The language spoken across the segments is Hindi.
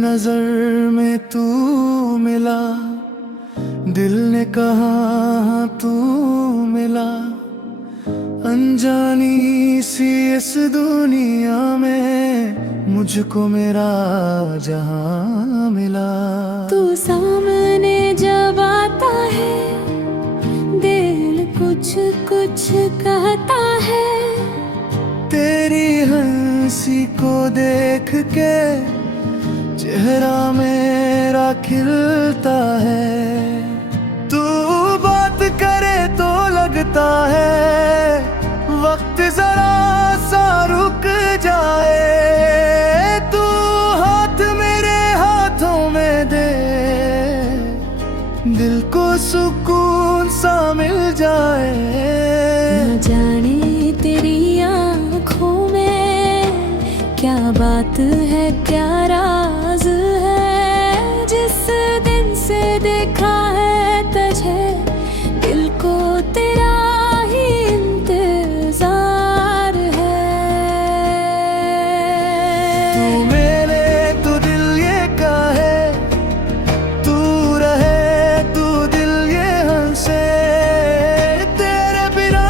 नजर में तू मिला, दिल ने कहा हाँ तू मिला। अनजानी सी इस दुनिया में मुझको मेरा जहां मिला। तू सामने जब आता है, दिल कुछ कुछ कहता है। तेरी हंसी को देख के चेहरा मेरा खिलता है। तू बात करे तो लगता है वक्त जरा सा रुक जाए। तू हाथ मेरे हाथों में दे, दिल को सुकून सा मिल जाए। न जाने तेरी आँखों में क्या बात है, क्या राज है। जिस दिन से देखा है तुझे, दिल को तेरा ही इंतजार है। तू मेरे तो दिल ये कहे, तू रहे तू दिल ये हंसे। तेरे बिना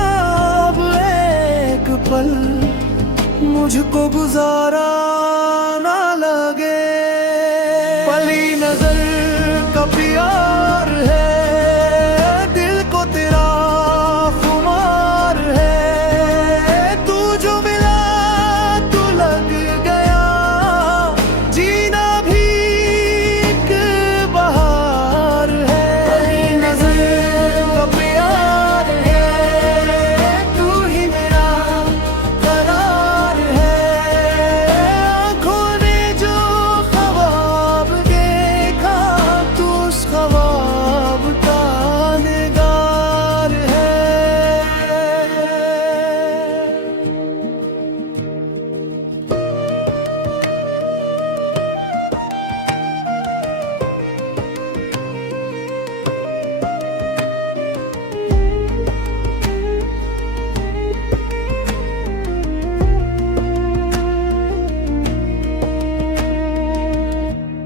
अब एक पल मुझको गुजारा ना लगे। पली नजर का प्यार है, दिल को तेरा खुमार है। तू जो मिला तू लग गया, जीना भी एक बहार है। पली नजर का प्यार है, तू ही मेरा करार है। आँखों ने जो ख्वाब देखा, तू उस ख्वाब का निगार है।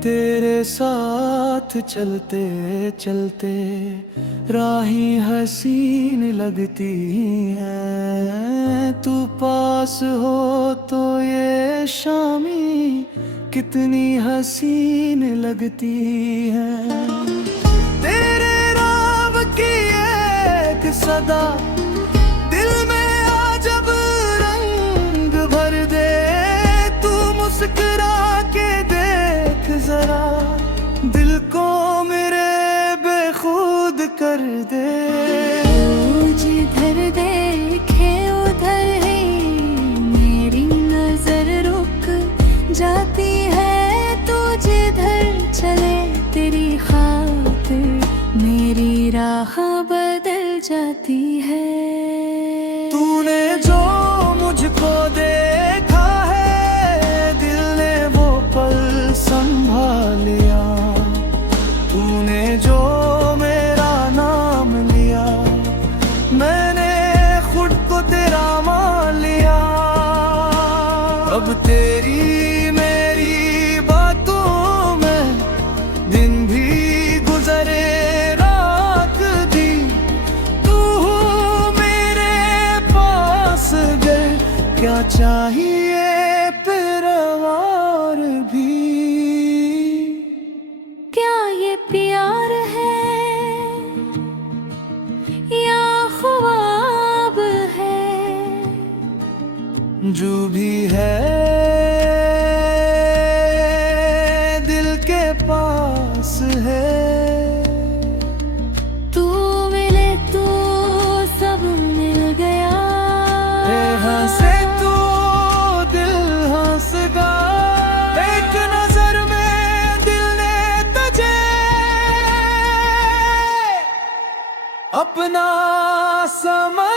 तेरे साथ चलते चलते राहें हसीन लगती हैं। तू पास हो तो ये शामी कितनी हसीन लगती है। तेरे नाम की एक सदा दिल में आ जब रंग भर दे। तू मुस्कुरा के देख जरा, दिल को मेरे बेखुद कर दे। तू जिधर देखे उधर ही मेरी नजर रुक जाती है। तू जिधर चले तेरी खातिर मेरी राह बदल जाती है। तूने जो मुझको देखा है, दिल ने वो पल संभालिया। तूने जो मेरा नाम लिया, मैंने खुद को तेरा मान लिया। अब तेरी मेरी बातों में दिन भी गुजरे रात भी। तू मेरे पास गए, क्या चाहिए फिर और भी। क्या ये प्यार है या ख्वाब है? जो भी है दिल के पास है। तू मिले तो सब मिल गया। हंसे तू दिल हंस गा। एक नजर में दिल ने तुझे अपना समझ